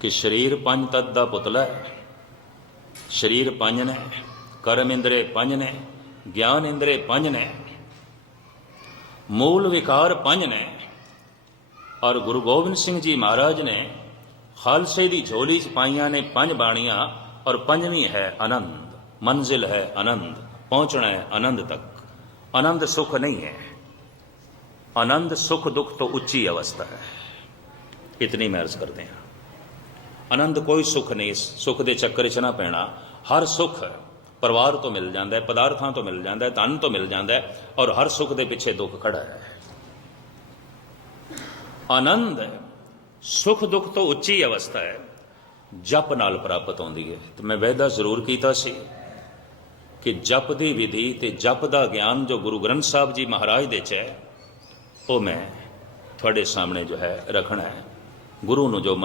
ਕਿ ਸਰੀਰ ਪੰਜ ਤਤ ਦਾ ਪੁਤਲਾ ਹੈ। ਸਰੀਰ ਪੰਜ ਨੇ, ਕਰਮ ਇੰਦਰੇ ਪੰਜ ਨੇ, ਗਿਆਨ ਇੰਦਰੇ ਪੰਜ ਨੇ, ਮੂਲ ਵਿਕਾਰ ਪੰਜ ਨੇ, ਔਰ ਗੁਰੂ ਗੋਬਿੰਦ ਸਿੰਘ ਜੀ ਮਹਾਰਾਜ ਨੇ ਖਾਲਸੇ ਦੀ ਝੋਲੀ ਚ ਪਾਈਆਂ ਨੇ ਪੰਜ ਬਾਣੀਆਂ, ਔਰ ਪੰਜਵੀਂ ਹੈ ਆਨੰਦ, ਮੰਜ਼ਿਲ ਹੈ ਆਨੰਦ, ਪਹੁੰਚਣਾ ਹੈ ਆਨੰਦ ਤੱਕ। ਆਨੰਦ ਸੁਖ ਨਹੀਂ ਹੈ। ਆਨੰਦ ਸੁਖ ਦੁੱਖ ਤੋਂ ਉੱਚੀ ਅਵਸਥਾ ਹੈ। ਇਤਨੀ ਮੈਂ ਅਰਜ਼ ਕਰਦੇ ਹਾਂ। ਆਨੰਦ ਕੋਈ ਸੁੱਖ ਨਹੀਂ, ਸੁੱਖ ਦੇ ਚੱਕਰ 'ਚ ਨਾ ਪੈਣਾ। ਹਰ ਸੁੱਖ ਪਰਿਵਾਰ ਤੋਂ ਮਿਲ ਜਾਂਦਾ ਹੈ, ਪਦਾਰਥਾਂ ਤੋਂ ਮਿਲ ਜਾਂਦਾ ਹੈ, ਧਨ ਤੋਂ ਮਿਲ ਜਾਂਦਾ ਹੈ ਔਰ ਹਰ ਸੁੱਖ ਦੇ ਪਿੱਛੇ ਦੁੱਖ ਖੜਾ ਹੈ। ਆਨੰਦ ਸੁਖ ਦੁੱਖ ਤੋਂ ਉੱਚੀ ਅਵਸਥਾ ਹੈ, ਜਪ ਨਾਲ ਪ੍ਰਾਪਤ ਹੁੰਦੀ ਹੈ। ਤੇ ਮੈਂ ਵਾਅਦਾ ਜ਼ਰੂਰ ਕੀਤਾ ਸੀ ਕਿ ਜਪ ਦੀ ਵਿਧੀ ਤੇ ਜਪ ਦਾ ਗਿਆਨ ਜੋ ਗੁਰੂ ਗ੍ਰੰਥ ਸਾਹਿਬ ਜੀ ਮਹਾਰਾਜ ਦੇ ਚ ਹੈ, ਉਹ ਮੈਂ ਤੁਹਾਡੇ ਸਾਹਮਣੇ ਜੋ ਹੈ ਰੱਖਣਾ ਹੈ। ਗੁਰੂ ਨੂੰ ਜੋ ਮਨ